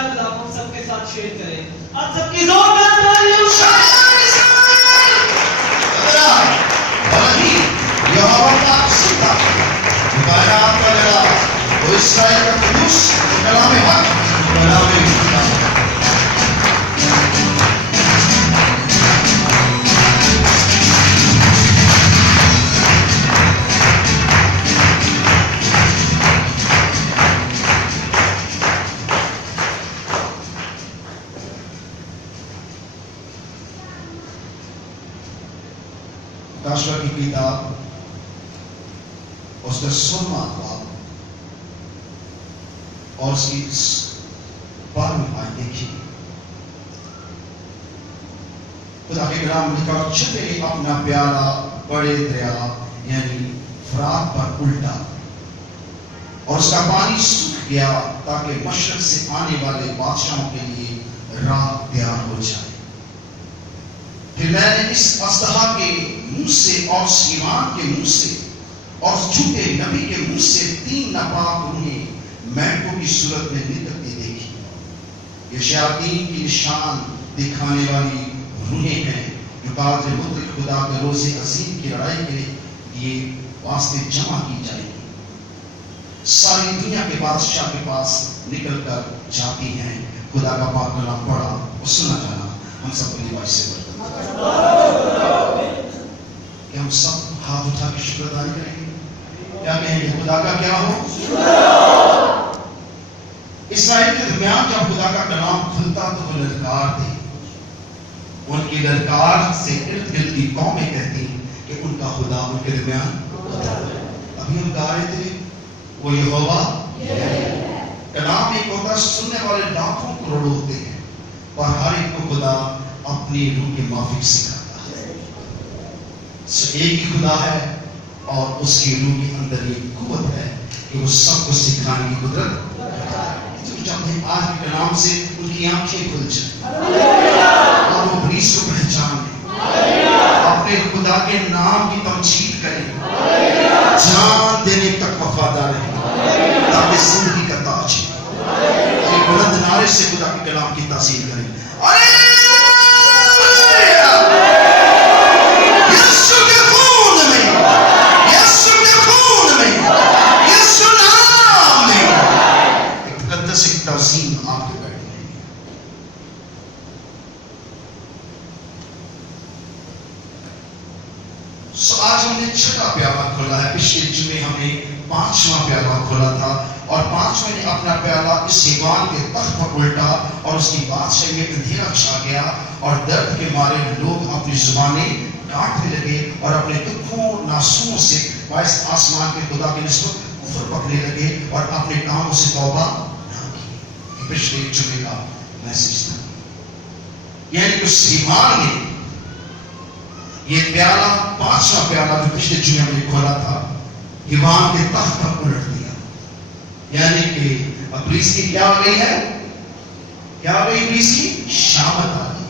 پہلا کلام ہم سب کے ساتھ شیئر کریں. آپ سب کی زوردار تالیوں یہوہ کا ستا کائنات کا جلال وہ اسرائیل کا قدوس کلام حق کلام حق. کاشوا کی کتاب اس کا 16واں باب اور اس کی 12ویں آیت دیکھیے. خدا کے کلام نے کہا چھپے اپنا پیالہ بڑے دریا یعنی فرات پر الٹا اور اس کا پانی سوکھ گیا تاکہ مشرق سے آنے والے بادشاہوں کے لیے راہ تیار ہو جائے. پھر میں نے اس اژدہا کے منہ سے اور سلیمان کے منہ سے اور جھوٹے نبی کے منہ سے 3 ناپاک روحیں مینڈکوں کی صورت میں نکلتی دیکھی. یہ شیاطین کی نشان دکھانے والی روحیں ہیں جو قادر مطلق خدا کے روز عظیم کی لڑائی کے لیے واسطے جمع کی جائیں گی. ساری دنیا کے بادشاہ کے پاس نکل کر جاتی ہیں. خدا کا پاک کلام پڑھا اور سنا جانا ہم سب کو نواز سے برکت. کہ ہم سب ہاتھ اٹھا کے شکر ادا کریں گے. کیا کہیں گے خدا کا کیا ہو. اسرائیل کے درمیان جب خدا کا کلام کھلتا تو وہ للکار تھے. ان کی للکار سے ارد گرد کی قومیں کہتی کہ ان کا خدا ان کے درمیان ہوتا ہے. ابھی ہم گا رہے تھے وہ یہوہ کلام ایک ہوتا سننے والے لاکھوں کروڑوں ہوتے ہیں پر ہر ایک کو خدا اپنی روح کے موافق سکھاتا ہے. ایک ہی خدا ہے اور اس کی روح کے اندر یہ قوت ہے کہ وہ سب کو سکھانے کی قدرت رکھتا ہے. تو چاہتے ہیں آج کے کلام سے ان کی آنکھیں کھل جائیں اور وہ ابلیس کو پہچانیں, اپنے خدا کے نام کی تمجید کریں, جان دینے تک وفادار رہیں تاکہ زندگی کا تاج ایک بلند نعرے سے خدا کے کلام کی تاثیر کریں. آج ہم نے 6واں پیالہ کھولا ہے. پچھلے جمعے ہم نے 5واں پیالہ کھولا تھا اور 5ویں نے اپنا پیالہ اس حیوان کے تخت پر الٹا اور اس کی بادشاہی میں اندھیرا چھا گیا اور درد کے مارے لوگ اپنی زبانیں کاٹنے لگے اور اپنے دکھوں ناسوں سے باعث آسمان کے خدا کی نسبت کفر پکڑنے لگے اور اپنے کاموں سے توبہ نہ کی. پچھلے جمعے کا میسج تھا. یعنی اس حیوان نے یہ پیالہ 5واں پیالہ جو پچھلے جمعے میں کھولا تھا حیوان کے تخت پر الٹ دیا. یعنی کہ ابلیس کی کیا ہو گئی ہے, کیا ہو گئی ابلیس کی شامت آ گئی.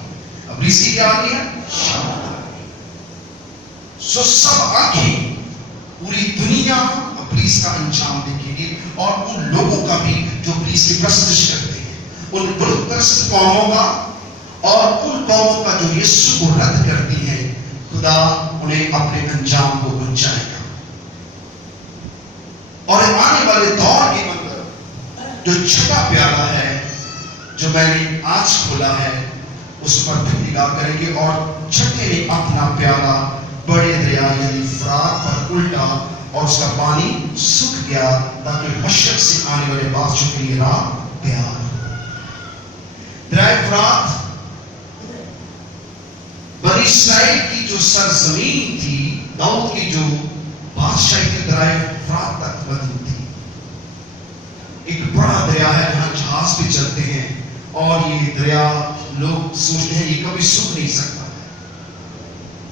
ابلیس کی کیا ہو گئی ہے, شامت آ گئی. سو سب آنکھیں پوری دنیا ابلیس کا انجام دیکھیں گے اور ان لوگوں کا بھی جو ابلیس کی پرستش کرتے ہیں, ان بت پرست قوموں کا اور ان قوموں کا جو یسوع کو رد کرتی ہیں. خدا انہیں اپنے انجام کو پہنچائے گا اور آنے والے دور کے اندر جو 6واں پیالہ ہے جو میں نے آج کھولا ہے اس پر پھر نگاہ کریں گے. اور 6ویں نے اپنا پیالہ بڑے دریا یعنی فرات پر الٹا اور اس کا پانی سوکھ گیا تاکہ مشرق سے آنے والے بادشاہوں کے لیے راہ تیار ہو. دریائے فرات بنی اسرائیل کی جو سرزمین تھی, داؤد کی جو بادشاہی کے دریائے فرات تک محدود تھی. ایک بڑا دریا ہے جہاں جہاز بھی چلتے ہیں اور یہ دریا لوگ سوچتے ہیں یہ کبھی سوکھ نہیں سکتا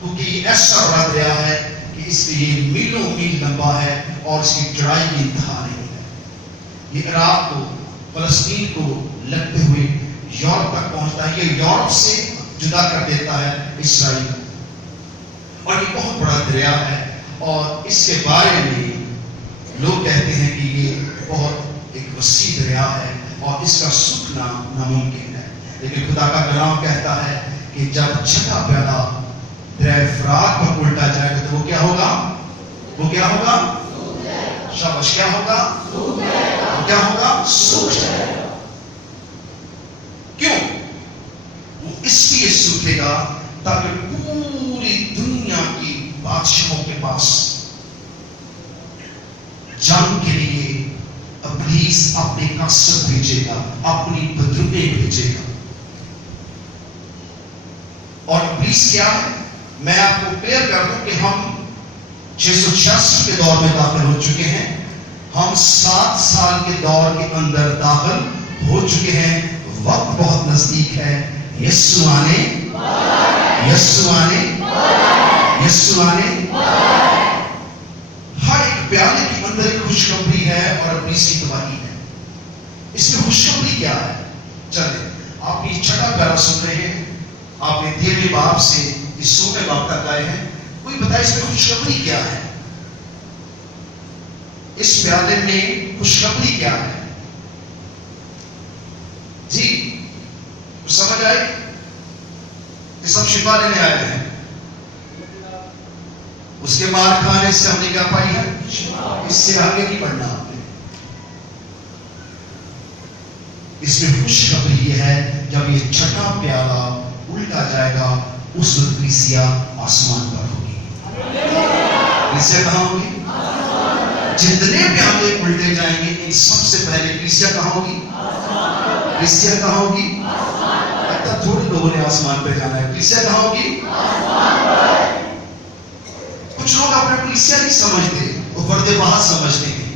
کیونکہ یہ ایسا بڑا دریا ہے کہ اس لیے یہ میلوں میل لمبا ہے اور اس کی چڑھائی کی انتہا نہیں ہے. یہ عراق کو فلسطین کو لگتے ہوئے یورپ تک پہنچتا ہے. یہ یورپ سے جدا کر دیتا ہے اسرائیل اور یہ بہت بڑا دریا ہے اور اس کے بارے میں لوگ کہتے ہیں کہ یہ بہت ایک وسیع دریا ہے اور اس کا سکھ ناممکن ہے. لیکن خدا کا کلام کہتا ہے کہ جب چھٹا پیالہ درہ افرات پر الٹا جائے گا تو وہ کیا ہوگا؟ وہ کیا ہوگا؟ شاباش، کیا ہوگا؟ وہ کیا ہوگا؟ سوکھ جائے گا. کیوں؟ وہ اس لیے سوکھے گا تاکہ پوری دنیا کی بادشاہوں کے پاس جنگ کے لیے ابلیس اپنے قصر بھیجے گا، اپنی بدروہیں بھیجے گا. اور ابلیس کیا ہے؟ میں آپ کو کلیئر کر دوں کہ ہم 666 کے دور میں داخل ہو چکے ہیں. ہم 7 سال کے دور کے اندر داخل ہو چکے ہیں. وقت بہت نزدیک ہے. یسوع آنے، یسوع آنے، یسوع آنے. ہر ایک پیالے کے اندر ایک خوشخبری ہے اور ابلیس کی تباہی ہے. اس میں خوشخبری کیا ہے؟ چلیں، آپ یہ چھٹا پیالہ سن رہے ہیں. آپ نے 13ویں باب سے اس 16ویں باب تک آئے ہیں. کوئی بتائے اس میں خوشخبری کیا ہے؟ اس پیالے میں خوشخبری کیا ہے؟ جی کچھ سمجھ آئے؟ یہ سب شفا لینے آئے ہیں. اس کے مار کھانے سے ہم نے کیا پائی ہے؟ اس سے آگے نہیں بڑھنا. آپ نے اس میں خوشخبری یہ ہے جب یہ چھٹا پیالہ الٹا جائے گا اس وقت کلیسیا آسمان پر ہوگی. کلیسیا کہاں ہوگی؟ جتنے پیالے الٹے جائیں گے ان سب سے پہلے کلیسیا کہاں ہوگی؟ کلیسیا کہاں ہوگی؟ لگتا تھوڑے لوگوں نے آسمان پہ جانا ہے. کلیسیا کہاں ہوگی؟ کچھ لوگ اپنے کلیسیا نہیں سمجھتے، وہ پردے باہر سمجھتے ہیں.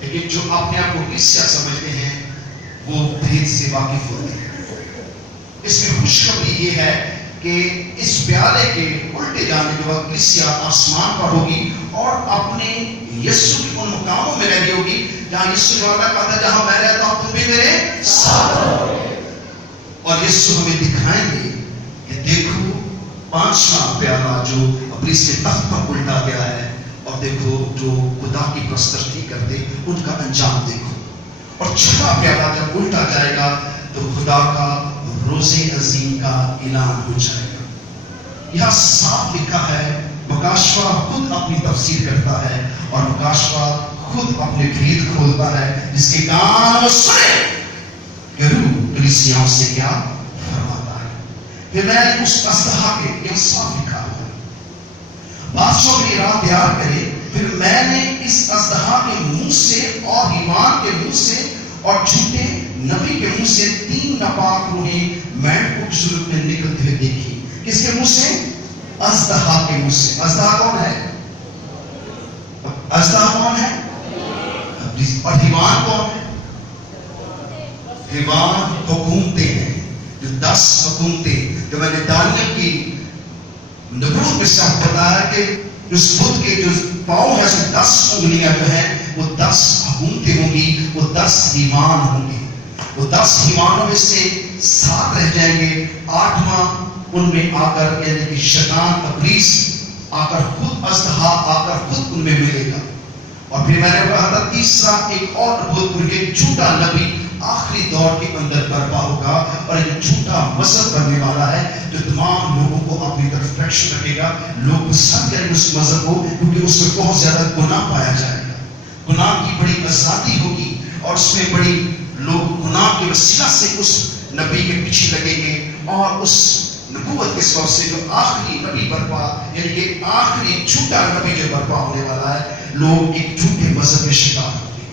لیکن جو اپنے آپ کو کلیسیا سمجھتے ہیں وہ بھید سے واقف ہوتے ہیں. اس میں خوشخبری یہ ہے کہ اس پیالے کے الٹے جانے کے بعد کلیسیا آسمان پر ہوگی اور اپنے یسوع کے ان مقاموں میں رہی ہوگی جہاں یسوع نے وعدہ کہا تھا جہاں میں رہتا ہوں تم بھی میرے ساتھ رہو. اور یسوع ہمیں دکھائیں گے کہ دیکھو 5واں پیالہ جو ابلیس کے تخت پر الٹا گیا ہے، اور دیکھو جو خدا کی پرستش نہیں کرتے ان کا انجام دیکھو. اور 6واں پیالہ جب الٹا جائے گا تو خدا کا روز عظیم کا اعلان ہو جائے گا. یہاں صاف لکھا ہے، مکاشفہ خود اپنی تفسیر کرتا ہے اور مکاشفہ خود اپنے بھید کھولتا ہے. جس کے کان سنے کہ روح کلیسیاؤں سے کیا فرماتا ہے. پھر میں اس اژدہا کے یہاں صاف لکھا ہے بادشاہ کی راہ تیار کرے. پھر میں نے اس اژدہا کے منہ سے اور ایمان کے منہ سے اور جھوٹے نبی کے منہ سے 3 ناپاک روحیں مینڈ کو صورت میں نکلتے ہوئے دیکھی. کس کے منہ سے؟ اژدہا کے منہ سے. اژدہا کون ہے؟ اژدہا کون ہے؟ اور حیوان کون ہے؟ حیوان حکومتیں ہیں. جو 10 حکومتیں جو میں نے دانیل کی نبوت میں سے بتایا کہ اس بدھ کے جو پاؤں ہے اس میں 10 انگلیاں جو ہیں وہ 10 حکومتیں ہوں گی، وہ 10 ایمان ہوں گے. وہ 10 ایمانوں میں سے 7 رہ جائیں گے. 8واں ان میں آ کر یعنی کہ شیطان ابلیس آ کر خود اژدہا آ کر خود ان میں ملے گا. اور پھر میں نے کہا تھا تیسرا ایک اور نبوت ایک جھوٹا نبی آخری دور کے اندر برپا ہوگا اور ایک جھوٹا مذہب بننے والا ہے جو تمام لوگوں کو اپنی طرف اٹریکشن رکھے گا. لوگ پسند کریں اس مذہب کو کیونکہ اس میں بہت زیادہ گناہ پایا جائے گا. گناہ کی بڑی آزادی ہوگی اور اس میں بڑی لوگ گناہ کے وسیلہ سے اس نبی کے پیچھے لگیں گے. اور اس نبوت کے سبب سے جو آخری نبی برپا یعنی کہ آخری جھوٹا نبی جو برپا ہونے والا ہے لوگ ایک جھوٹے مذہب میں شکار ہوں گے.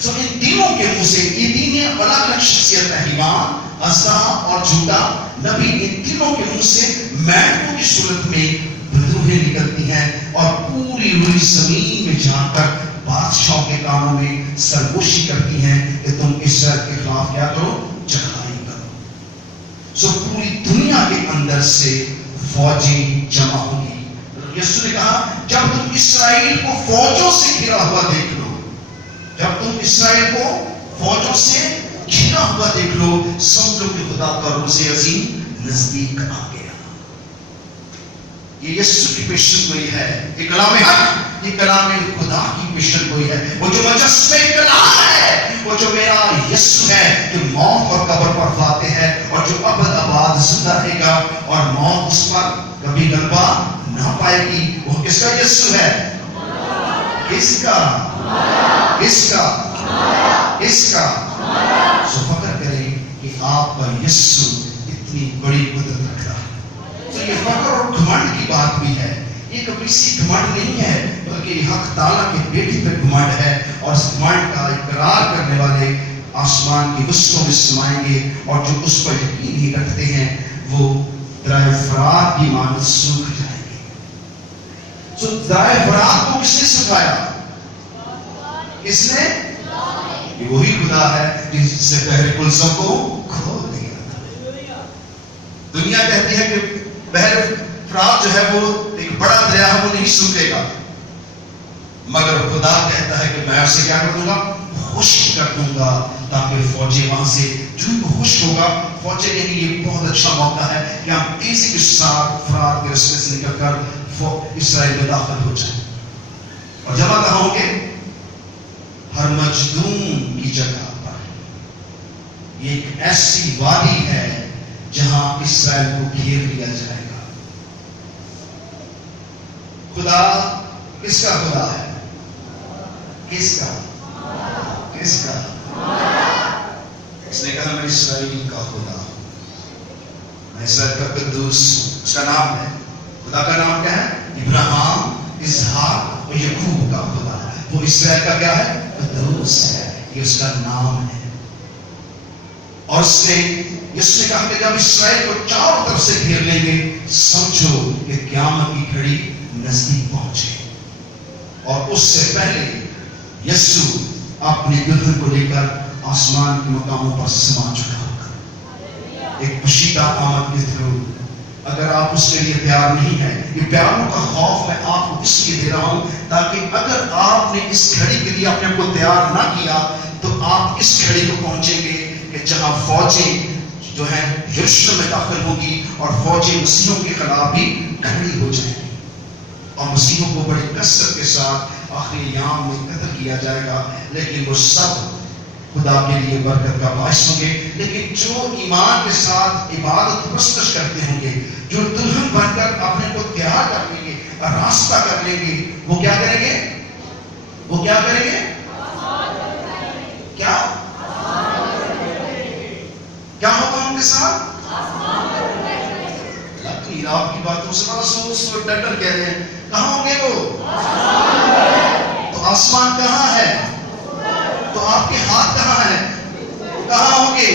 سو ان تینوں کے منہ سے یہ تینیں الگ الگ شخصیت ہے، ایمان، اژدہا اور جھوٹا نبی. ان تینوں کے منہ سے مینڈوں کی صورت میں بدروہیں نکلتی ہیں اور پوری روئی زمین میں جا کر بادشاہوں کے کانوں میں سرگوشی کرتی ہیں کہ تم اسرائیل کے خلاف کیا کرو؟ چڑھائی کرو. سو پوری دنیا کے اندر سے فوجیں جمع ہوں گی. یسوع نے کہا جب تم اسرائیل کو فوجوں سے گھرا ہوا دیکھ لو، جب تم اسرائیل کو فوجوں سے گھرا ہوا دیکھ لو سمجھ لو کہ خدا کا روز عظیم نزدیک آ گیا. یہ یسوع کی پیشن گوئی ہے. یہ کلام حق یہ کلام خدا کی پیشن گوئی ہے، وہ جو مجسمے کلام ہے، وہ جو میرا یسوع ہے جو موت اور قبر پر فاتح ہے اور جو ابد آباد زندہ رہے گا اور موت اس پر کبھی غلبہ نہ پائے گی۔ وہ کس کا یسوع ہے؟ کس کا؟ کس کا؟ کس کا؟ سو فکر کریں کہ آپ کا یسوع اتنی بڑی قدرت رکھتا ہے۔ تو یہ فخر اور گھمنڈ کی بات بھی ہے، یہ کبھی سی گھمنڈ نہیں ہے بلکہ یہ حق تعالیٰ کے بیٹے پہ گھمنڈ ہے، اور اس گھمنڈ کا اقرار کرنے والے آسمان کی وسطوں میں سمائیں گے، اور جو اس پر یقین ہی رکھتے ہیں وہ درائے فرات کی مانند سوکھ جائیں گے۔ تو درائے فرات کو کس نے سکھایا؟ کس نے؟ یہ وہی خدا ہے جس سے بحر کلثم کو کھول دیا۔ دنیا کہتی ہے کہ بحر فرات جو ہے وہ ایک بڑا دریا ہے، وہ نہیں سوکھے گا، مگر خدا کہتا ہے کہ میں اسے کیا کر دوں گا؟ خشک کر دوں گا، تاکہ فوجی وہاں سے جو خشک ہوگا، فوجی کے لیے یہ بہت اچھا موقع ہے کہ ہم تیزی کے ساتھ فرات کے رستے سے نکل کر اسرائیل میں داخل ہو جائیں، اور جمع کہاں ہوں گے؟ ہر مجدوم کی جگہ پر۔ یہ ایک ایسی وادی ہے جہاں اسرائیل کو گھیر لیا جائے گا۔ خدا کس کا خدا ہے؟ کس کا؟ کس کا؟ اس نے کہا میں اسرائیل کا خدا ہوں، میں اسرائیل کا قدوس ہوں۔ اس کا نام ہے، خدا کا نام کیا ہے؟ ابراہیم، اسحاق اور یعقوب کا خدا ہے۔ وہ اسرائیل کا کیا ہے؟ قدوس ہے، یہ اس کا نام ہے۔ اور اس نے کہا کہ جب اسرائیل کو چاروں طرف سے گھیر لیں گے، سمجھو کہ قیامت کی گھڑی نزدیک پہنچے، اور اس سے پہلے یسوع اپنی دلہن کو لے کر آسمان کے مقاموں پر سما چکا ہوگا ایک پوشیدہ آمد کے تھرو۔ اگر آپ اس کے لیے تیار نہیں ہیں، یہ پیاروں کا خوف میں آپ کو اس لیے دے رہا ہوں تاکہ اگر آپ نے اس گھڑی کے لیے اپنے کو تیار نہ کیا تو آپ اس گھڑی کو پہنچیں گے کہ جہاں فوجیں جو ہیں یروشلم میں داخل ہوگی، اور فوجیں مسیحوں کے خلاف بھی کھڑی ہو جائیں گی، اور مسیحوں کو بڑی کثرت کے ساتھ آخری ایام میں قتل کیا جائے گا، لیکن وہ سب خدا کے لیے برکت کا باعث ہوں گے۔ لیکن جو ایمان کے ساتھ عبادت پرستش کرتے ہوں گے، جو دلہن بن کر اپنے کو تیار کر لیں گے اور راستہ کر لیں گے، وہ کیا کریں گے؟ وہ کیا کریں گے؟ کیا کیا ہوگا ان کے ساتھ؟ لگتی آپ کی باتوں سے بڑا سوچ ڈر ڈر کہہ رہے ہیں، کہاں ہوں گے وہ؟ تو آسمان کہاں ہے؟ تو آپ کے ہاتھ کہاں ہیں؟ کہاں ہوں گے؟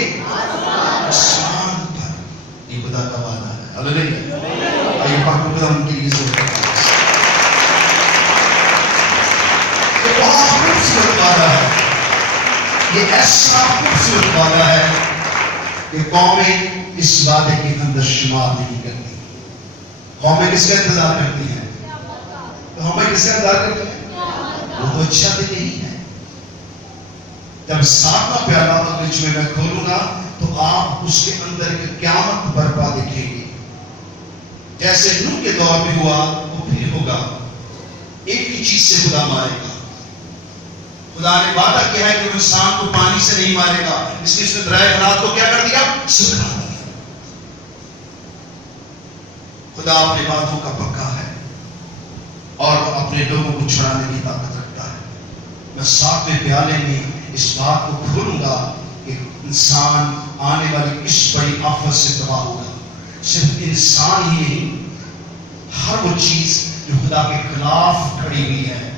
آسمان پر۔ یہ خدا کا وعدہ ہے۔ ہاللیلویا۔ آئیے پاک خدا ان کے لیے زور کریں۔ یہ بہت خوبصورت وعدہ ہے، یہ ایسا خوبصورت وعدہ ہے کہ قومیں اس وعدے کے اندر شمار نہیں کرتی۔ قومیں کس کا انتظار کرتی ہیں؟ تو ہمیں کس کا انتظار کرتی ہیں؟ وہ تو اچھا بھی نہیں ہے۔ جب ساتواں پیالہ اگلے میں کھولوں گا تو آپ اس کے اندر ایک قیامت برپا دیکھیں گے، جیسے نوح کے دور میں ہوا وہ پھر ہوگا۔ ایک ہی چیز سے خدا مارے گا۔ خدا نے وعدہ کیا ہے کہ وہ انسان کو پانی سے نہیں مارے گا، اس لیے اس نے درائے فرات کو کیا کر دیا؟ سکھا دیا۔ خدا اپنے وعدوں کا پکا ہے اور اپنے لوگوں کو چھڑانے کی طاقت رکھتا ہے۔ میں ساتویں پیالے میں اس بات کو کھولوں گا کہ انسان آنے والی اس بڑی آفت سے تباہ ہوگا۔ صرف انسان ہی نہیں، ہر وہ چیز جو خدا کے خلاف کھڑی ہوئی ہے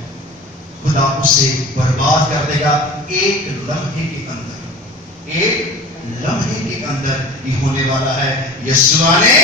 خدا اسے برباد کر دے گا ایک لمحے کے اندر۔ ایک لمحے کے اندر یہ ہونے والا ہے۔ یسوع نے